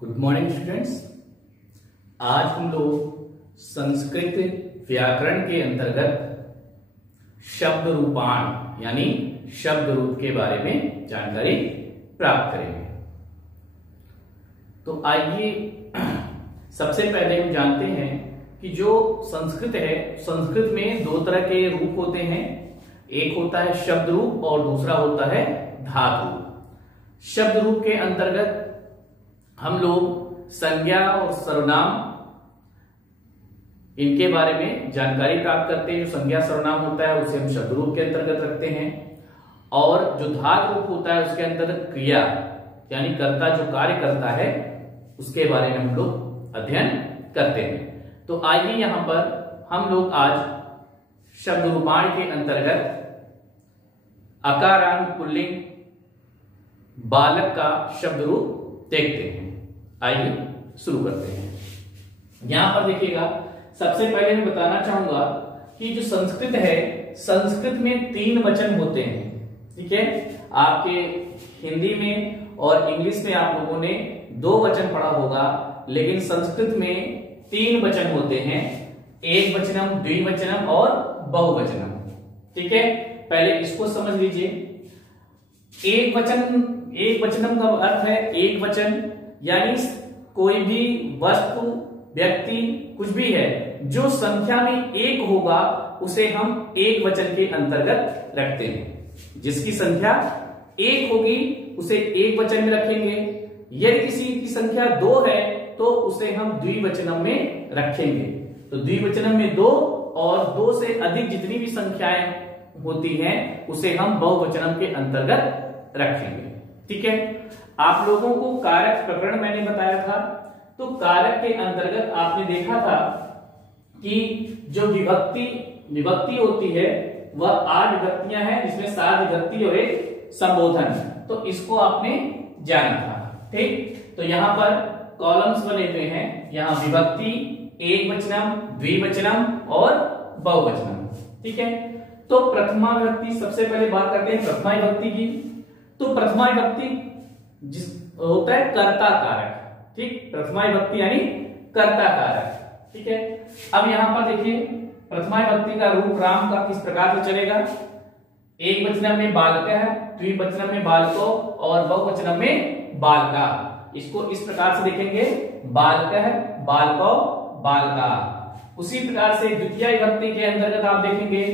Good morning students. आज हम लोग संस्कृत व्याकरण के अंतर्गत शब्द रूपाण यानी शब्द रूप के बारे में जानकारी प्राप्त करेंगे। तो आइए सबसे पहले हम जानते हैं कि जो संस्कृत है, संस्कृत में दो तरह के रूप होते हैं। एक होता है शब्द रूप और दूसरा होता है धातु रूप। शब्द रूप के अंतर्गत हम लोग संज्ञा और सर्वनाम इनके बारे में जानकारी प्राप्त करते हैं। जो संज्ञा सर्वनाम होता है उसे हम शब्द रूप के अंतर्गत रखते हैं, और जो धातु रूप होता है उसके अंतर्गत क्रिया यानी कर्ता जो कार्य करता है उसके बारे में हम लोग अध्ययन करते हैं। तो आइए यहां पर हम लोग आज शब्द रूपाण के अंतर्गत अकारांत पुल्लिंग बालक का शब्द रूप देखते हैं। आइए शुरू करते हैं। यहां पर देखिएगा, सबसे पहले मैं बताना चाहूंगा कि जो संस्कृत है, संस्कृत में 3 वचन होते हैं। ठीक है, आपके हिंदी में और इंग्लिश में आप लोगों ने 2 वचन पढ़ा होगा, लेकिन संस्कृत में 3 वचन होते हैं। एक वचनम, द्विवचनम और बहुवचनम। ठीक है, पहले इसको समझ लीजिए। एक वचनम का अर्थ है एक वचन, यानी कोई भी वस्तु, व्यक्ति, कुछ भी है जो संख्या में एक होगा उसे हम एक वचन के अंतर्गत रखते हैं। जिसकी संख्या एक होगी उसे एक वचन में रखेंगे। यदि किसी की संख्या 2 है तो उसे हम द्विवचनम में रखेंगे। तो द्विवचनम में 2 और 2 से अधिक जितनी भी संख्याएं होती हैं उसे हम बहुवचनम के अंतर्गत रखेंगे। ठीक है, आप लोगों को कारक प्रकरण मैंने बताया था। तो कारक के अंतर्गत आपने देखा था कि जो विभक्ति होती है वह 8 विभक्तियां हैं, जिसमें 7 विभक्ति और एक संबोधन। तो इसको आपने जाना था। ठीक, तो यहां पर कॉलम्स बने हुए हैं। यहां विभक्ति, एक वचनम, द्विवचनम और बहुवचनम। ठीक है, तो प्रथमा विभक्ति सबसे पहले बात करते हैं प्रथमा विभक्ति की। तो प्रथमा विभक्ति जिस होता है कर्ता कारक। ठीक, प्रथमा विभक्ति यानी कर्ता कारक। ठीक है, अब यहां पर देखिए प्रथमा विभक्ति का रूप राम का किस प्रकार से चलेगा। एक वचनम में बालक है, द्विवचनम में बालको और बहुवचनम में बालका। इसको इस प्रकार से देखेंगे, बालक है, बालको, बालका। उसी प्रकार से द्वितीय विभक्ति के अंतर्गत आप देखेंगे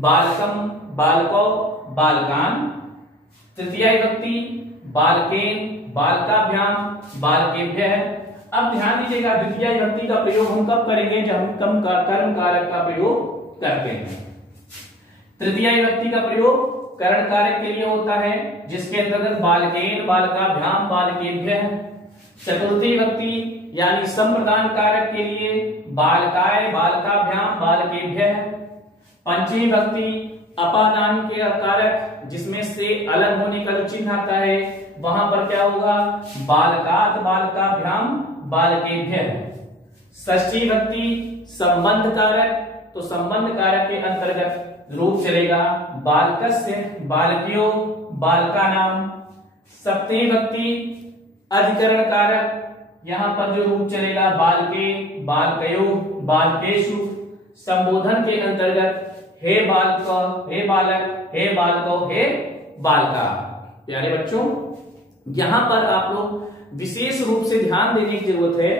बालकम, बालको, बालकान। तृतीय विभक्ति बालकेन, बालकाभ्याम, बालकेभ्यः। अब ध्यान दीजिएगा, द्वितीय विभक्ति का प्रयोग हम कब करेंगे, जब हम कर्म कारक का प्रयोग करते हैं। तृतीय विभक्ति का प्रयोग करण कारक के लिए होता है, जिसके अंतर्गत बालकेन, बालकाभ्याम, बालकेभ्यः। चतुर्थी विभक्ति यानी संप्रदान कारक के लिए बालकाय, बालकाभ्याम, बालकेभ्यः। पंचमी विभक्ति अपादान के कारक, जिसमें से अलग होने का चिन्ह आता है, वहां पर क्या होगा, बालकात, बालकाभ्याम, बालकेभ्यः। षष्ठी विभक्ति संबंध कारक, तो संबंध कारक के अंतर्गत रूप चलेगा बालकस्य, बालक्यो, बालकानाम। सप्तमी विभक्ति अधिकरण कारक, यहां पर जो रूप चलेगा बालके, बालकयो, बालकेषु। संबोधन के अंतर्गत हे बालक, हे बालक, हे बालको, हे बालका। प्यारे बच्चों, यहां पर आप लोग विशेष रूप से ध्यान देने की जरूरत है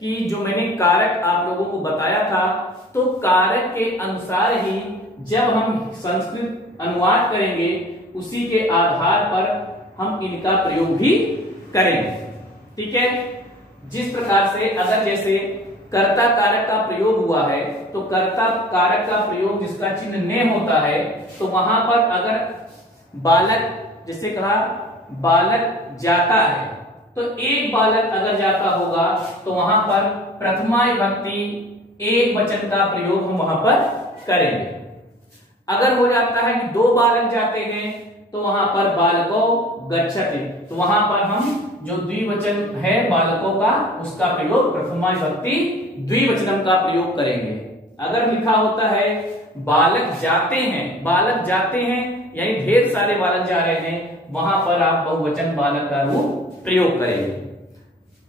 कि जो मैंने कारक आप लोगों को बताया था, तो कारक के अनुसार ही जब हम संस्कृत अनुवाद करेंगे उसी के आधार पर हम इनका प्रयोग भी करेंगे। ठीक है, जिस प्रकार से अगर जैसे कर्ता कारक का प्रयोग हुआ है, तो कर्ता कारक का प्रयोग जिसका चिन्ह ने होता है, तो वहां पर अगर बालक, जैसे कहा बालक जाता है, तो एक बालक अगर जाता होगा तो वहां पर प्रथमा विभक्ति एक वचन का प्रयोग हम वहां पर करेंगे। अगर हो जाता है कि 2 बालक जाते हैं तो वहां पर बालको गच्छति, तो वहां पर हम जो द्विवचन है बालकों का उसका प्रयोग प्रथमा विभक्ति द्विवचनम का प्रयोग करेंगे। अगर लिखा होता है बालक जाते हैं यानी ढेर सारे बालक जा रहे हैं, वहां पर आप बहुवचन बालक का रूप प्रयोग करेंगे।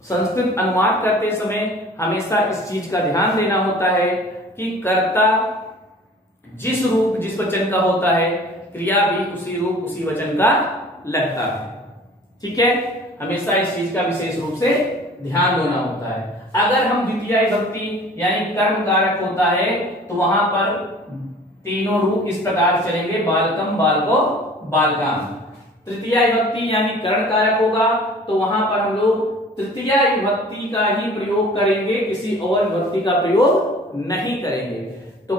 संस्कृत अनुवाद करते समय हमेशा इस चीज का ध्यान देना होता है कि कर्ता जिस रूप जिस वचन का होता है, क्रिया भी उसी रूप उसी वचन का लगता है। ठीक है, हमेशा इस चीज का विशेष रूप से ध्यान देना होता है। अगर हम द्वितीय विभक्ति यानी कर्म कारक होता है तो वहां पर तीनों रूप इस प्रकार चलेंगे, बालकम, बालको, बालकाम। तृतीय विभक्ति यानी कर्ण कारक होगा तो वहां पर हम लोग तृतीय विभक्ति का ही प्रयोग करेंगे, किसी और विभक्ति का प्रयोग नहीं करेंगे। तो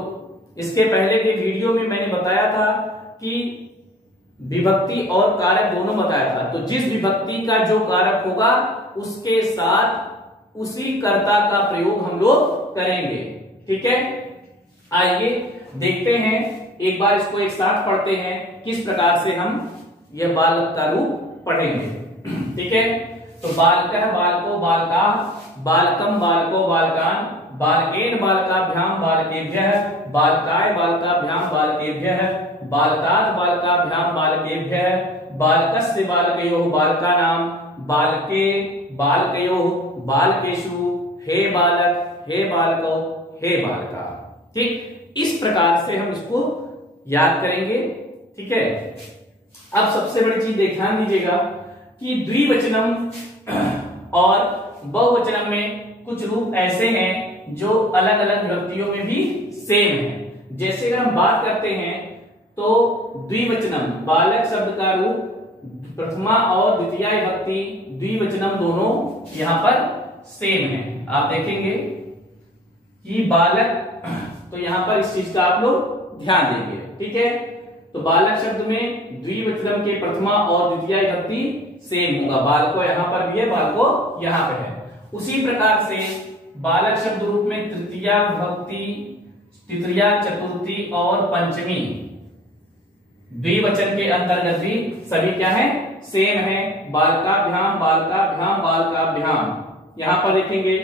इसके पहले के वीडियो में मैंने बताया था कि विभक्ति और कारक दोनों बताया था। तो जिस विभक्ति का जो कारक होगा उसके साथ उसी कर्ता का प्रयोग हम लोग करेंगे। ठीक है, आइए देखते हैं, एक बार इसको एक साथ पढ़ते हैं किस प्रकार से हम यह बालक का रूप पढ़ेंगे। ठीक है, तो बालकः, बालको, बालका, बालकम, बालको, बालकान, बालकेन, बालकाभ्याम, बालकेभ्यः, बालकाय, बालकाभ्याम, बालकेभ्यः, बालकात्, बालकाभ्याम, बालकेभ्यः, बालकस्य, बालकयोः, बालकानां, बालके, बालकयोः, बालकेषु, हे बालक, हे बालको, हे बालका। ठीक, इस प्रकार से हम इसको याद करेंगे। ठीक है, अब सबसे बड़ी चीज ध्यान दीजिएगा कि द्विवचनम और बहुवचनम में कुछ रूप ऐसे हैं जो अलग अलग विभक्तियों में भी सेम है। जैसे अगर हम बात करते हैं तो द्विवचनम बालक शब्द का रूप प्रथमा और द्वितीय विभक्ति द्विवचनम दोनों यहां पर सेम है। आप देखेंगे कि बालक, तो यहां पर इस चीज का आप लोग ध्यान देंगे। ठीक है, तो बालक शब्द में द्विवचनम के प्रथमा और द्वितीय विभक्ति सेम होगा। बालको यहां पर भी है, बालको यहां पर है। उसी प्रकार से बालक शब्द रूप में तृतीय विभक्ति, तृतीय, चतुर्थी और पंचमी द्विवचन के अंतर्गत भी सभी क्या है, सेम है। बालकाभ्याम, बालकाभ्याम, बालकाभ्याम यहां पर देखेंगे।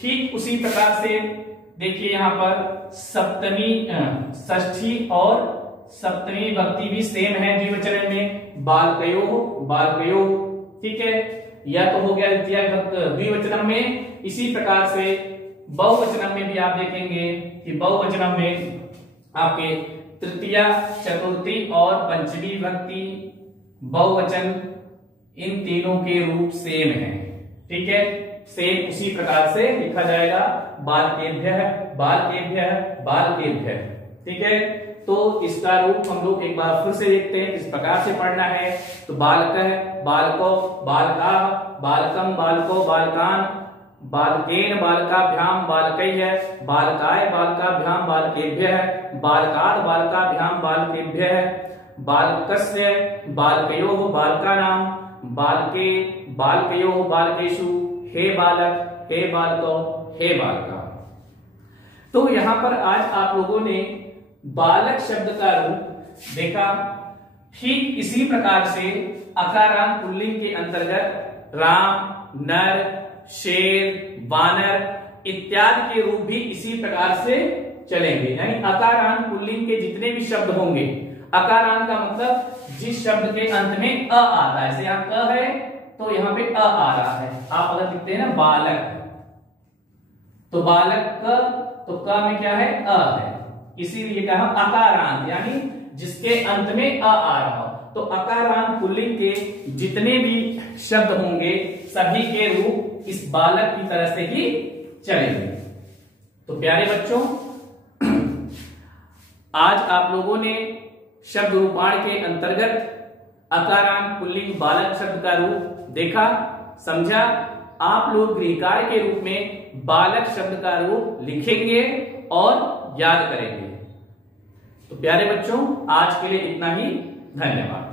ठीक उसी प्रकार से देखिए यहां पर सप्तमी, षष्ठी और सप्तमी विभक्ति भी सेम है द्विवचन में, बालकयो, बालकयो। ठीक है, यह तो हो गया द्विवचन में। इसी प्रकार से बहुवचन में भी आप देखेंगे कि बहुवचन में आपके तृतीय, चतुर्थी और पंचमी विभक्ति बहुवचन इन तीनों के रूप सेम है। ठीक है, सेम उसी प्रकार से लिखा जाएगा, बालकेभ्यः, बालकेभ्यः, बालकेभ्यः। ठीक है, तो इसका रूप हम लोग एक बार फिर से देखते हैं किस प्रकार से पढ़ना है। तो बालकः, बालको, बालकाः, बालकम, बालको, बालकान, बालकेन, बालकाभ्याम, बालकैः, बालकाय, बालकाभ्याम, बालकेभ्यः, बालकात्, बालकाभ्याम, बालकेभ्यः, बालकस्य, बालकयोः, बालकानां, बालके, बालकयोः, बालकेषु, हे बालक, हे बालको, हे बालका। तो यहां पर आज आप लोगों ने बालक शब्द का रूप देखा। ठीक इसी प्रकार से अकारांत पुल्लिंग के अंतर्गत राम, नर, शेर, वानर इत्यादि के रूप भी इसी प्रकार से चलेंगे। यानी अकारांत पुल्लिंग के जितने भी शब्द होंगे, अकारांत का मतलब जिस शब्द के अंत में अ आता है, जैसे यहाँ क है तो यहाँ पे अ आ रहा है। आप अगर लिखते हैं ना बालक, तो बालक क, तो क में क्या है, अ है, इसीलिए कहा अकारांत, यानी जिसके अंत में अ आ रहा हो। तो अकारांत पुल्लिंग के जितने भी शब्द होंगे सभी के रूप इस बालक की तरह से ही चलेंगे। तो प्यारे बच्चों, आज आप लोगों ने शब्द रूपाण के अंतर्गत अकारांत पुल्लिंग बालक शब्द का रूप देखा, समझा। आप लोग गृहकार्य के रूप में बालक शब्द का रूप लिखेंगे और याद करेंगे। तो प्यारे बच्चों, आज के लिए इतना ही, धन्यवाद।